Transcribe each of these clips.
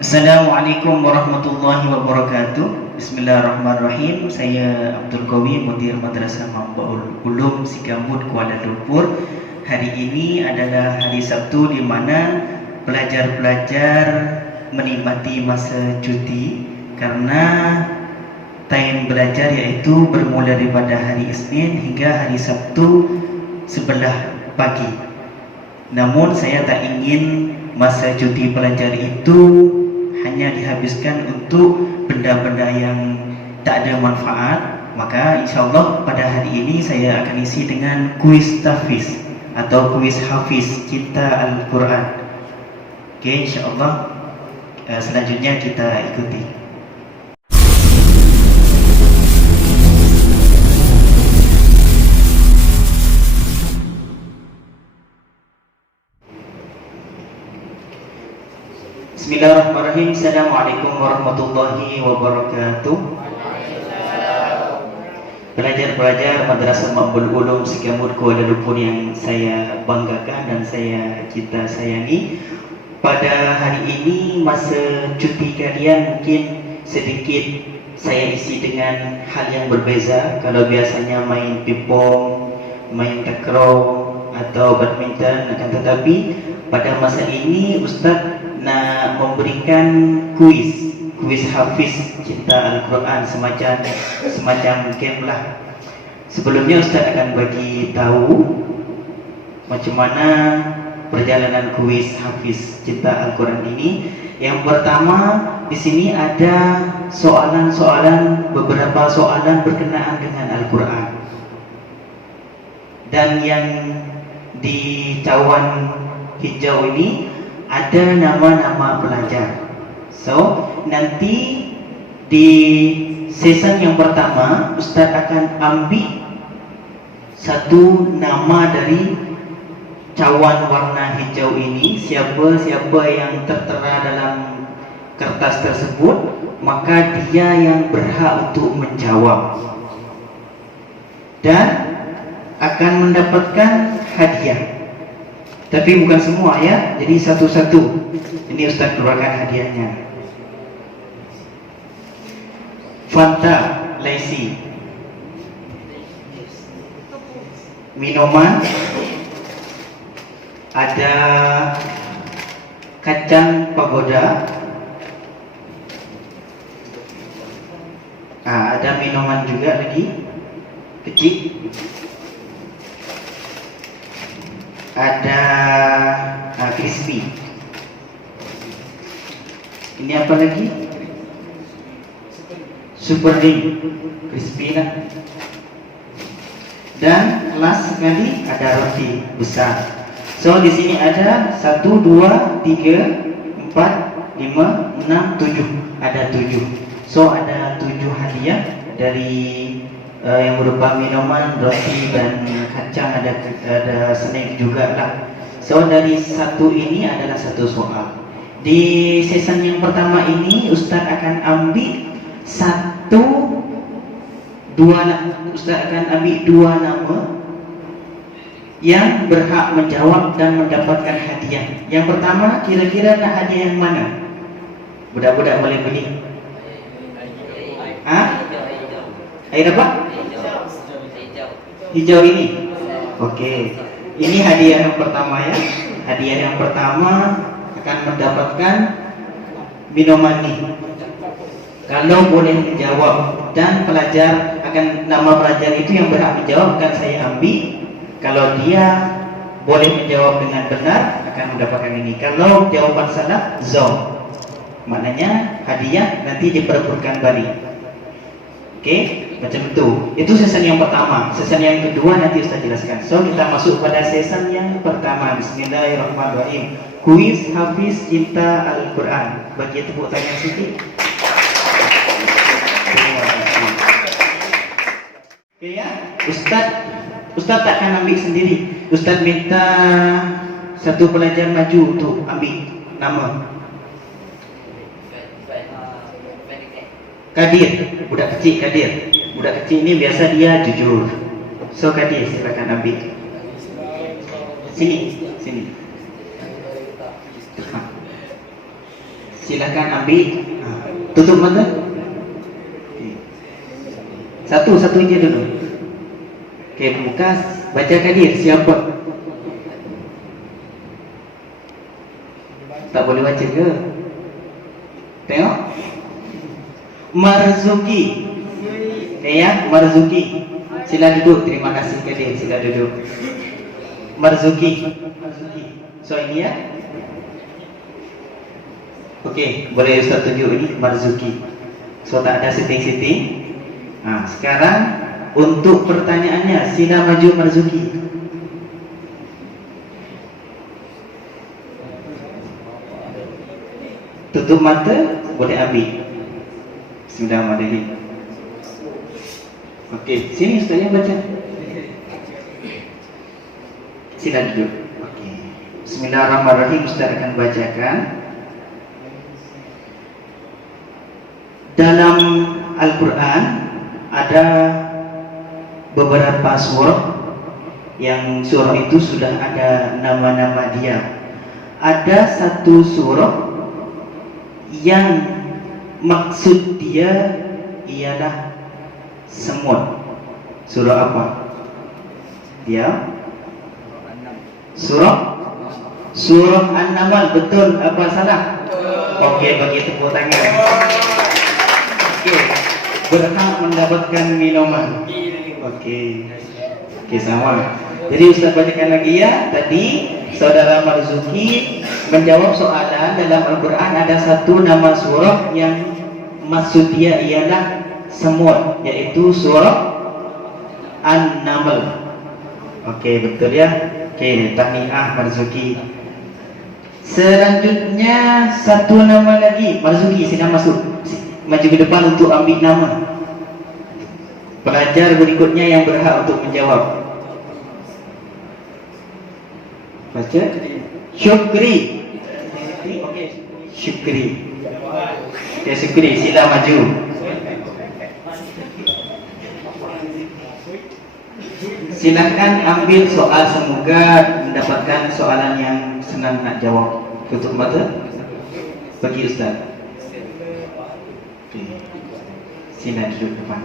Assalamualaikum warahmatullahi wabarakatuh. Bismillahirrahmanirrahim. Saya Abdul Qawi, Mudir Madrasah Mambaul Ulum Sikambut, Kuala Lumpur. Hari ini adalah hari Sabtu di mana pelajar-pelajar menikmati masa cuti karena time belajar yaitu bermula daripada hari Isnin hingga hari Sabtu sebelah pagi. Namun saya tak ingin masa cuti pelajar itu hanya dihabiskan untuk benda-benda yang tak ada manfaat. Maka insyaAllah pada hari ini saya akan isi dengan kuis tahfiz atau kuis hafiz kita Al-Quran. Oke, insyaAllah selanjutnya kita ikuti. Bismillahirrahmanirrahim. Assalamualaikum warahmatullahi wabarakatuh. Pelajar-pelajar Madrasah Mambaul Ulum Sikambut, Kuala Lumpur yang saya banggakan dan kita sayangi, pada hari ini masa cuti kalian mungkin sedikit saya isi dengan hal yang berbeza. Kalau biasanya main pingpong, main takraw atau badminton, akan tetapi pada masa ini Ustaz nak memberikan kuis hafiz cinta Al-Quran, semacam game lah. Sebelumnya Ustaz akan bagi tahu macam mana perjalanan kuis hafiz cinta Al-Quran ini. Yang pertama, di sini ada beberapa soalan berkenaan dengan Al-Quran. Dan yang di cawan hijau ini ada nama-nama pelajar. So, nanti di season yang pertama Ustaz akan ambil satu nama dari cawan warna hijau ini. Siapa yang tertera dalam kertas tersebut, maka dia yang berhak untuk menjawab dan akan mendapatkan hadiah. Tapi bukan semua ya, jadi satu-satu. Ini Ustaz keluarkan hadiahnya. Fanta Laisi, minuman, ada kacang pagoda, ada minuman juga lagi kecil, ada crispy. Ini apa lagi? Super drink, crispy lah. Dan last sekali ada roti besar. So di sini ada 1, 2, 3, 4, 5, 6, 7. Ada 7. So ada 7 hadiah dari yang berupa minuman, roti dan kacang, ada snack juga lah. So dari satu ini adalah satu soal. Di season yang pertama ini Ustaz akan ambil Ustaz akan ambil 2 nama yang berhak menjawab dan mendapatkan hadiah. Yang pertama, kira-kira nak hadiah yang mana? Budak-budak boleh beli. Air apa? Hijau ini. Okey. Ini hadiah yang pertama ya. Hadiah yang pertama akan mendapatkan minuman ini. Kalau boleh menjawab dan nama pelajar itu yang berhak menjawab akan saya ambil. Kalau dia boleh menjawab dengan benar akan mendapatkan ini. Kalau jawaban salah, zom. Maknanya hadiah nanti diperebutkan balik. Okey, macam itu. Itu season yang pertama. Season yang kedua nanti Ustaz jelaskan. So kita masuk pada season yang pertama. Bismillahirrahmanirrahim. Kuis hafiz cinta Al-Quran. Bagi tepuk tangan sikit. Okey ya. Ustaz takkan ambil sendiri. Ustaz minta satu pelajar maju untuk ambil nama. Kadir, budak kecil Kadir. Budak kecil ini biasa dia jujur. So Kadir silakan ambil. Sini. Silakan ambil. Tutup mata. Satu aja dulu. Buka, bacakan dia siapa. Tak boleh baca ke? Tengok. Marzuki. Ya, Marzuki. Sila duduk. Terima kasih ke dia. Sila duduk. Marzuki. So ini ya. Okey, boleh Ustaz tunjuk ini Marzuki. So tak ada setting-setting. Sekarang untuk pertanyaannya, sila maju Marzuki. Tutup mata, boleh ambil. Bismillahirrahmanirrahim. Okey, sini Ustaz yang baca. Sila duduk. Okey. Bismillahirrahmanirrahim, Ustaz akan bacakan. Dalam Al-Quran ada beberapa surah yang surah itu sudah ada nama-nama dia. Ada satu surah yang maksud dia ialah semut. Surah apa? Dia Surah An-Naml. Betul apa salah? Okey, bagi tepuk tangan. Okey, berhak mendapatkan minuman. Okey, sama. Jadi Ustaz bacakan lagi ya. Tadi Saudara Marzuki menjawab soalan dalam Al-Quran ada satu nama surah yang maksud dia ialah semut, yaitu surah An-Naml. Okey, betul ya. Okey, tahniah Marzuki. Selanjutnya satu nama lagi. Marzuki, sila masuk. Maju ke depan untuk ambil nama. Pelajar berikutnya yang berhak untuk menjawab. Baca. Syukri. Okey, Syukri. Okey, Syukri, sila maju. Silakan ambil soal, semoga mendapatkan soalan yang senang nak jawab. Tutup mata. Bagi Ustaz. Sila duduk depan.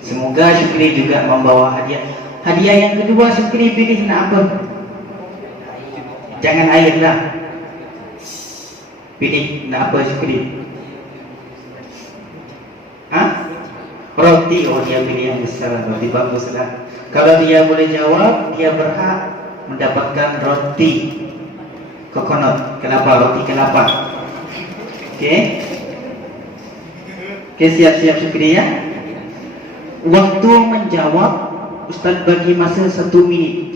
Semoga Syukri juga membawa hadiah. Hadiah yang kedua, Syukri pilih nak apa? Jangan air lah. Pilih nak apa Syukri? Roti. Oh, dia pilih yang besar. Roti bagus lah. Kalau dia boleh jawab, dia berhak mendapatkan roti coconut, roti kelapa. Okey. Okey, siap-siap Syukri ya. Waktu menjawab, Ustaz bagi masa 1 minit.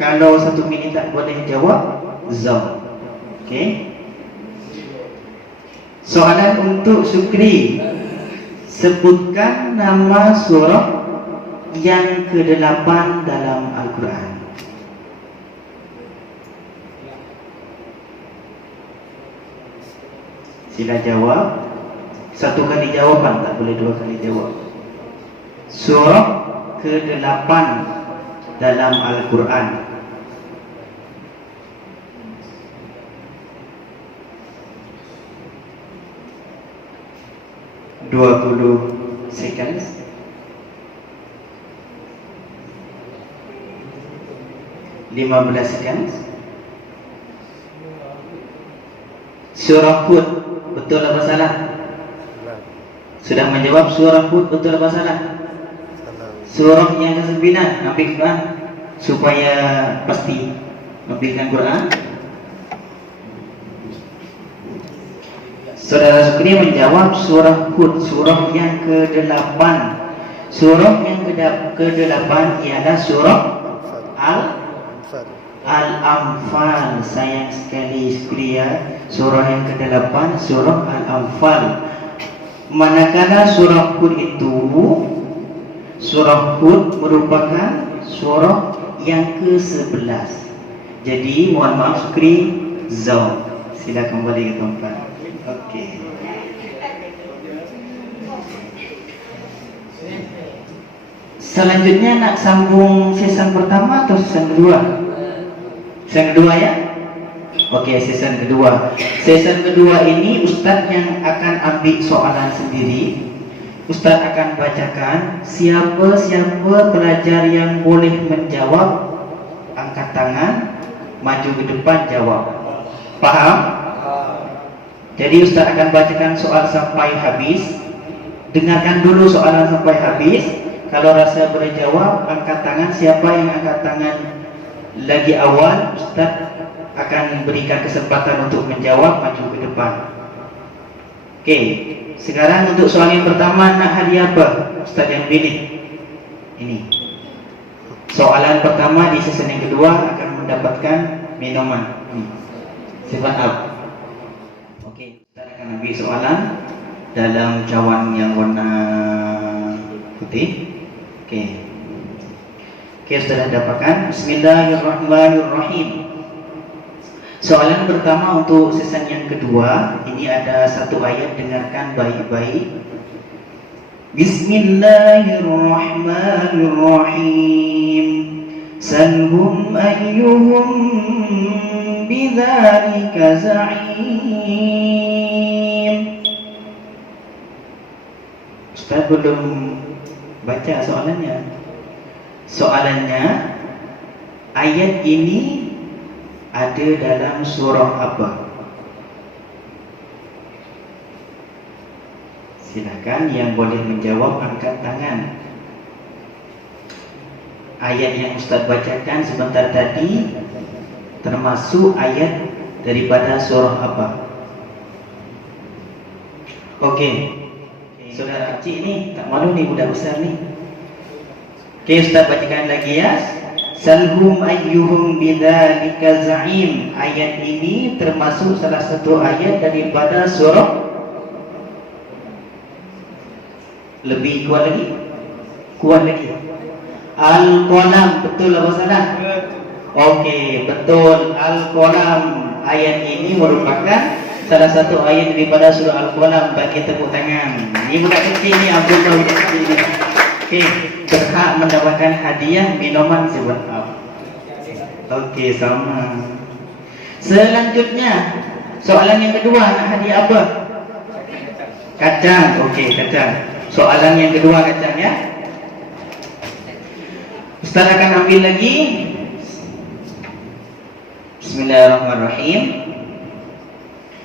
Kalau 1 minit tak boleh jawab, zam. Okey. Soalan untuk Syukri. Sebutkan nama surah yang ke-8 dalam Al-Quran. Sila jawab. 1 kali jawapan, tak boleh 2 kali jawab. Surah ke-8 dalam Al-Quran. (20 seconds). (15 seconds). Surah Hud, betul apa salah? Sudah menjawab surah Hud, betul apa salah? Surah yang ke-9, ambil Quran supaya pasti ambilkan Quran. Saudara Syukri menjawab surah Hud, surah yang ke-8. Surah yang ke-8 ialah surah Al-Anfal. Sayang sekali Syukri ya. Surah yang ke-8 surah Al-Anfal. Manakala surah Hud itu, surah Hud merupakan surah yang ke-11. Jadi mohon maaf Syukri, Zaw. Sila kembali ke tempat. Okey. Selanjutnya nak sambung season pertama atau season kedua? Season kedua ya. Oke, season kedua. Season kedua ini Ustadz yang akan ambil soalan sendiri. Ustadz akan bacakan. Siapa pelajar yang boleh menjawab, angkat tangan, maju ke depan jawab. Paham? Jadi Ustadz akan bacakan soal sampai habis. Dengarkan dulu soalan sampai habis. Kalau rasa boleh jawab, angkat tangan. Siapa yang angkat tangan lagi awal, Ustadz akan berikan kesempatan untuk menjawab, maju ke depan. Oke, sekarang untuk soal yang pertama, nak hadiah apa? Ustadz yang pilih. Ini soalan pertama di season yang kedua akan mendapatkan minuman. Seven up. Oke, kita akan ambil soalan dalam cawan yang warna putih. Oke, sudah dapatkan. Bismillahirrahmanirrahim. Soalan pertama untuk season yang kedua, ini ada satu ayat, dengarkan baik-baik. Bismillahirrahmanirrahim. Salhum ayyuhum bidzalika za'im. Ustaz belum baca soalannya. Soalannya, ayat ini ada dalam surah apa? Silakan yang boleh menjawab angkat tangan. Ayat yang Ustaz bacakan sebentar tadi termasuk ayat daripada surah apa? Oke, saudara kecil ni tak malu ni, budak besar ni. Oke, Ustaz bacakan lagi ya. Salhum ayyuhum bidzalika za'im. Ayat ini termasuk salah satu ayat daripada surah. Lebih kuat lagi. Al-Qalam, betul apa salah? Okey, betul. Al-Qalam. Ayat ini merupakan salah satu ayat daripada surah Al-Qalam. Bagi tepuk tangan. Ini budak kecil ni, Abdullah budak kecil ni. Okey, berhak mendapatkan hadiah minuman 7up. Okey, sama. Selanjutnya, soalan yang kedua, nak hadiah apa? Kacang. Okey, kacang. Soalan yang kedua, kacang ya. Ustaz akan ambil lagi. Bismillahirrahmanirrahim.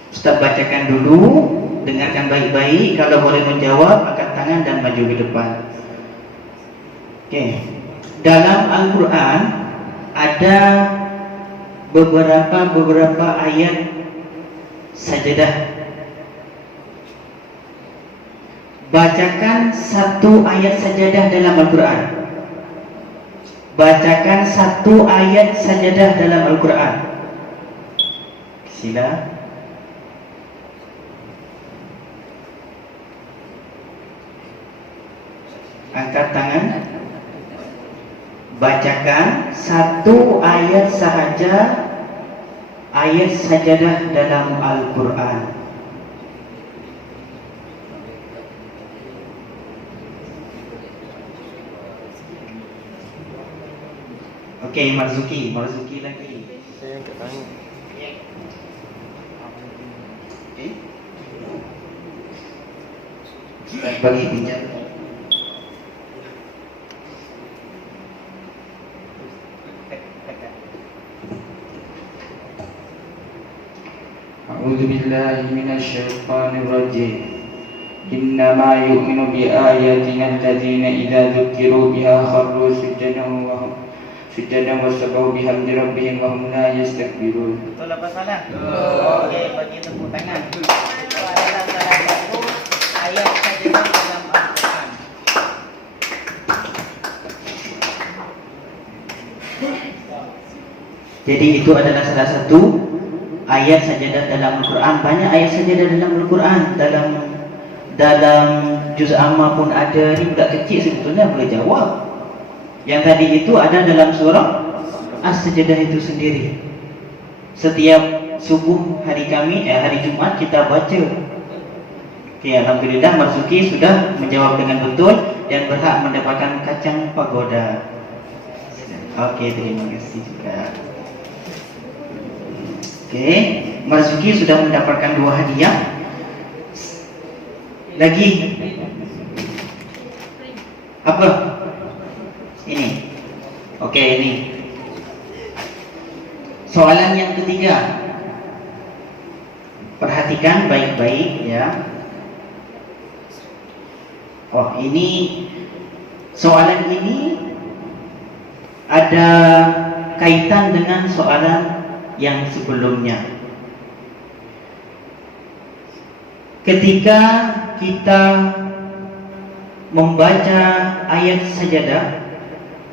Ustaz bacakan dulu, dengarkan baik-baik. Kalau boleh menjawab, angkat tangan dan maju ke depan. Okey. Dalam Al-Quran ada beberapa ayat sajadah. Bacakan satu ayat sajadah dalam Al-Quran. Bacakan satu ayat sajadah dalam Al-Quran. Sila. Angkat tangan. Bacakan satu ayat sahaja, ayat sajadah dalam Al-Quran. Okey, Marzuki lagi. Saya tak tahu. Okey. Bagi pinjam. A'udzu billahi minasyaitonir rajim. Innama yu'minu bi ayatina alladziina idza dzukiru biha kharru sujadan wasabbahu bihamdi rabbihim wa hum la yastakbirun. Betul apa salah? Okey, bagi tepuk tangan. Itu adalah salah satu ayat sajadah dalam Al-Quran. Jadi itu adalah salah satu ayat sajadah dalam Al-Quran. Banyak ayat sajadah dalam Al-Quran. Dalam juz amma pun ada. Ni budak kecil sebetulnya boleh jawab. Yang tadi itu ada dalam surah As-Sajdah itu sendiri. Setiap subuh hari Jumaat kita baca. Okey, alhamdulillah Marzuki sudah menjawab dengan betul dan berhak mendapatkan kacang pagoda. Okey, terima kasih juga. Oke, Marzuki sudah mendapatkan 2 hadiah. Lagi apa? Ini. Oke, ini. Soalan yang ketiga. Perhatikan baik-baik ya. Oh, ini soalan ini ada kaitan dengan soalan yang sebelumnya. Ketika kita membaca ayat sajadah,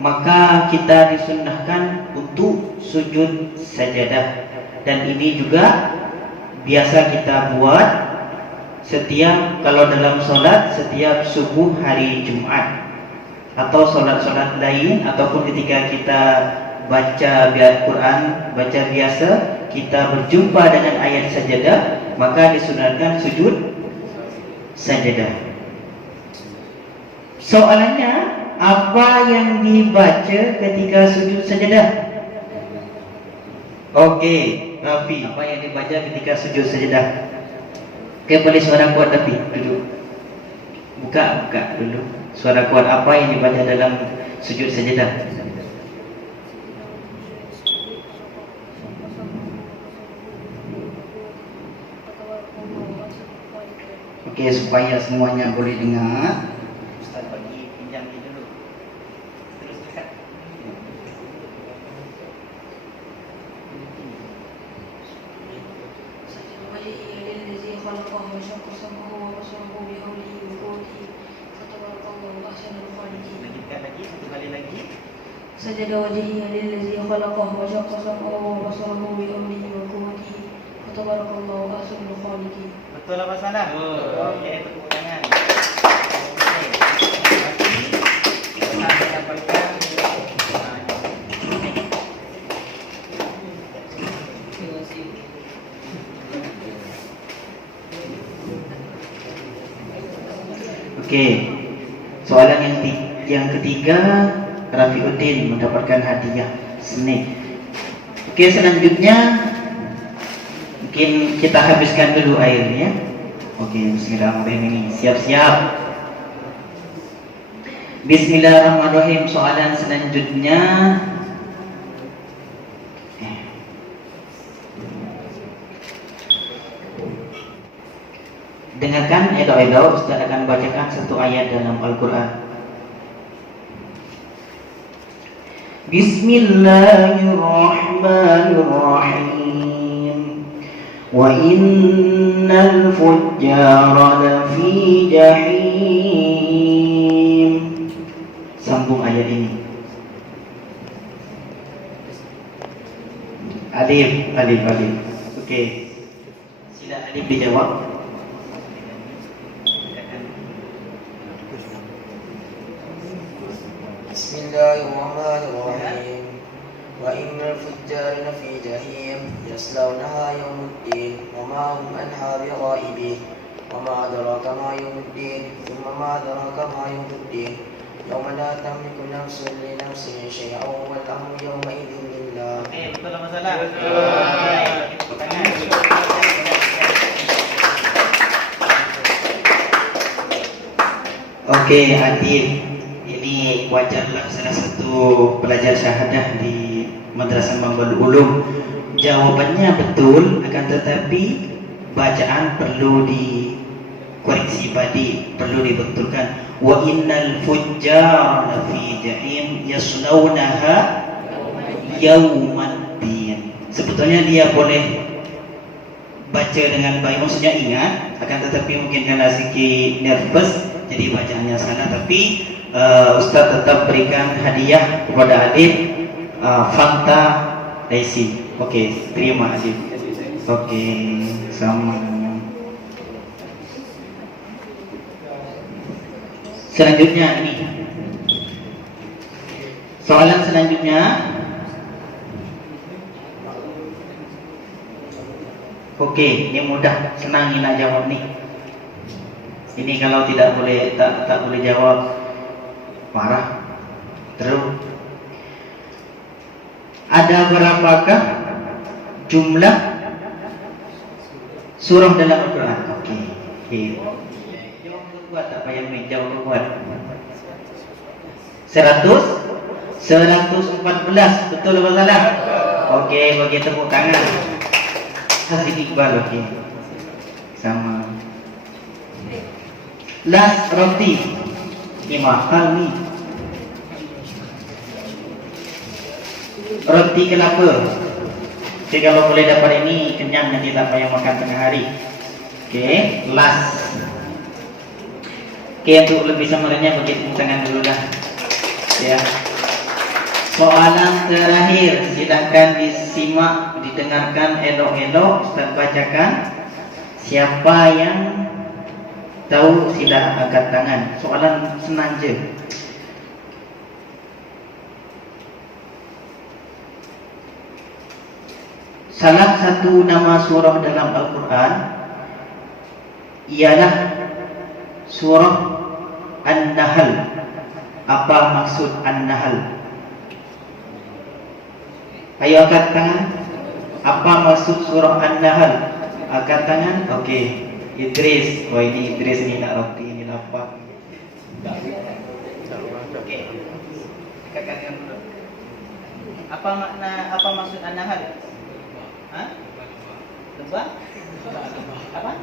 maka kita disunnahkan untuk sujud sajadah. Dan ini juga biasa kita buat setiap kalau dalam solat setiap subuh hari Jumat atau solat-solat lain, ataupun ketika kita baca Quran, baca biasa, kita berjumpa dengan ayat sajadah, maka disunahkan sujud sajadah. Soalannya, apa yang dibaca ketika sujud sajadah? Oke, Rafi, apa yang dibaca ketika sujud sajadah? Oke, boleh suara kuat tapi dulu. Buka dulu. Suara kuat, apa yang dibaca dalam sujud sajadah? Oke, supaya semuanya boleh dengar, Ustaz bagi pinjam ni dulu. Terus dekat. Lagi, satu kali lagi. Sajada wajhihi lillazi khalaqahu wa shaqqa sam'ahu wa basarahu bi amrihi wa quwwatihi wa tabarakallahu ahsanul khaliqin. Betul apa salah? Okey, tepuk tangan. Okey. Soalan yang ketiga, Rafiuddin mendapatkan hadiah snack. Okey, selanjutnya mungkin kita habiskan dulu airnya. Okey, bismillahirrahmanirrahim. Siap-siap. Bismillahirrahmanirrahim. Soalan selanjutnya. Dengarkan, edo-edo, Ustaz akan bacakan satu ayat dalam Al-Quran. Bismillahirrahmanirrahim. Wa innal fujjara lafi jahim. Sambung ayat ini. Alif. Okey. Sila Alif dijawab. Bismillahirrahmanirrahim. Wa innal fujjara lafi jahim yaslawnaha yawmuddin wa ma hum anha bighaibin wa ma adraka ma yawmuddin thumma ma adraka ma yawmuddin yawma la tamliku nafsun li nafsin shay'an wal amru yawma idzin lillah. Betul apa salah? Okey, Adib. Ini wajarlah salah satu pelajar syahadah di Madrasah Mambal Ulum. Jawabannya betul, akan tetapi bacaan perlu dikoreksi padi, perlu dibetulkan. Wa innal fujjara fi jahim yaslaunaha yaumaddin. Sebetulnya dia boleh baca dengan baik, maksudnya ingat, akan tetapi mungkin karena sedikit nervous jadi bacaannya salah. Tapi Ustaz tetap berikan hadiah kepada Adib Fanta Daisy. Okey, terima Adib. Okey, sama. Selanjutnya ini. Soalan selanjutnya. Okey, ini mudah, senang nak jawab ni. Ini kalau tidak boleh tak boleh jawab, marah. Terus, ada berapakah jumlah Surah dalam Al-Quran. Okey. Jawab kuat, tak payah main. Jawab kuat. 114. Betul atau salah? Okey, bagi tepuk tangan. Hasil Iqbal. Okey. Sama. Las roti. Ini mahal ni. Roti kelapa. Jadi kalau boleh dapat ini, kenyang, nanti tak payah makan tengah hari. Okey, last. Okey, untuk lebih samaranya bagi tepuk tangan dulu dah. Ya. Soalan terakhir, silakan disimak, didengarkan elok-elok. Ustaz bacakan. Siapa yang tahu sila angkat tangan. Soalan senang je. Salah satu nama surah dalam Al-Quran ialah surah An-Nahl. Apa maksud An-Nahl? Ayo angkat tangan. Apa maksud surah An-Nahl? Angkat tangan. Okey. Idris. Wah, ini Idris ni nak roti, ini lapar. Okey. Angkat tangan dulu. Apa makna, apa maksud An-Nahl? Ha? Lebah? Apa?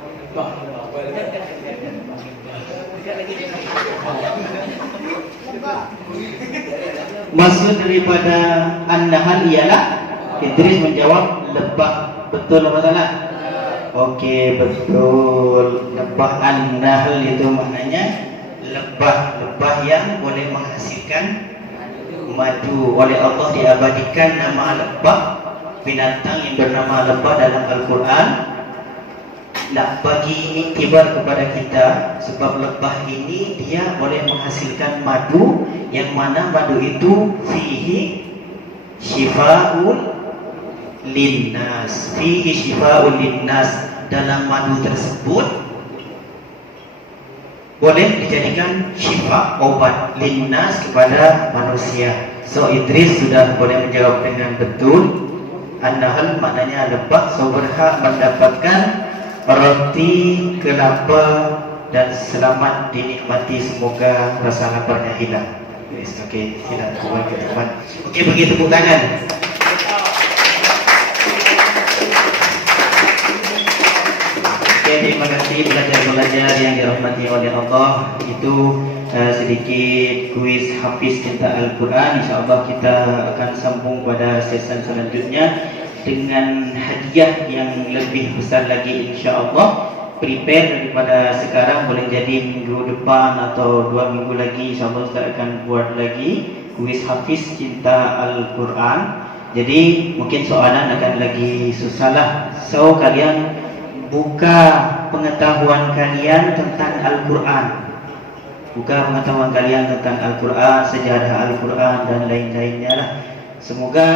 Maksud daripada An-Nahl ialah, Idris menjawab lebah. Betul atau salah? Okey, betul. Lebah An-Nahl itu maknanya lebah yang boleh menghasilkan madu. Oleh Allah diabadikan nama lebah, binatang yang bernama lebah dalam Al-Quran. Nak bagi iktibar kepada kita, sebab lebah ini dia boleh menghasilkan madu, yang mana madu itu fihi syifa'ul linnas. Fihi syifa'ul linnas. Dalam madu tersebut boleh dijadikan syifa, obat, linnas, kepada manusia. So Idris sudah boleh menjawab dengan betul. An-Nahl maknanya lebah. So berhak mendapatkan roti kelapa dan selamat dinikmati. Semoga rasa laparnya hilang. Yes, okey, silakan bagi teman. Okey, bagi tepuk tangan. Okey, terima kasih belajar-belajar yang dirahmati oleh Allah. Itu sedikit kuis Hafiz Cinta Al-Quran. InsyaAllah kita akan sambung pada sesi selanjutnya dengan hadiah yang lebih besar lagi, insyaAllah. Prepare daripada sekarang, boleh jadi minggu depan atau 2 minggu lagi, insyaAllah Ustaz akan buat lagi kuis Hafiz Cinta Al-Quran. Jadi mungkin soalan akan lagi susah lah. So kalian buka pengetahuan kalian tentang Al-Quran. Buka pengetahuan kalian tentang Al-Quran, sejarah Al-Quran dan lain-lainnya lah. Semoga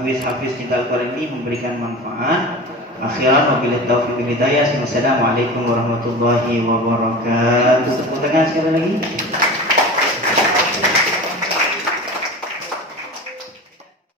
kuis Hafiz Cinta Al-Quran ini memberikan manfaat. Akhiran wabillahi taufiq wal hidayah. Assalamualaikum warahmatullahi wabarakatuh. Tepuk tangan sekali lagi.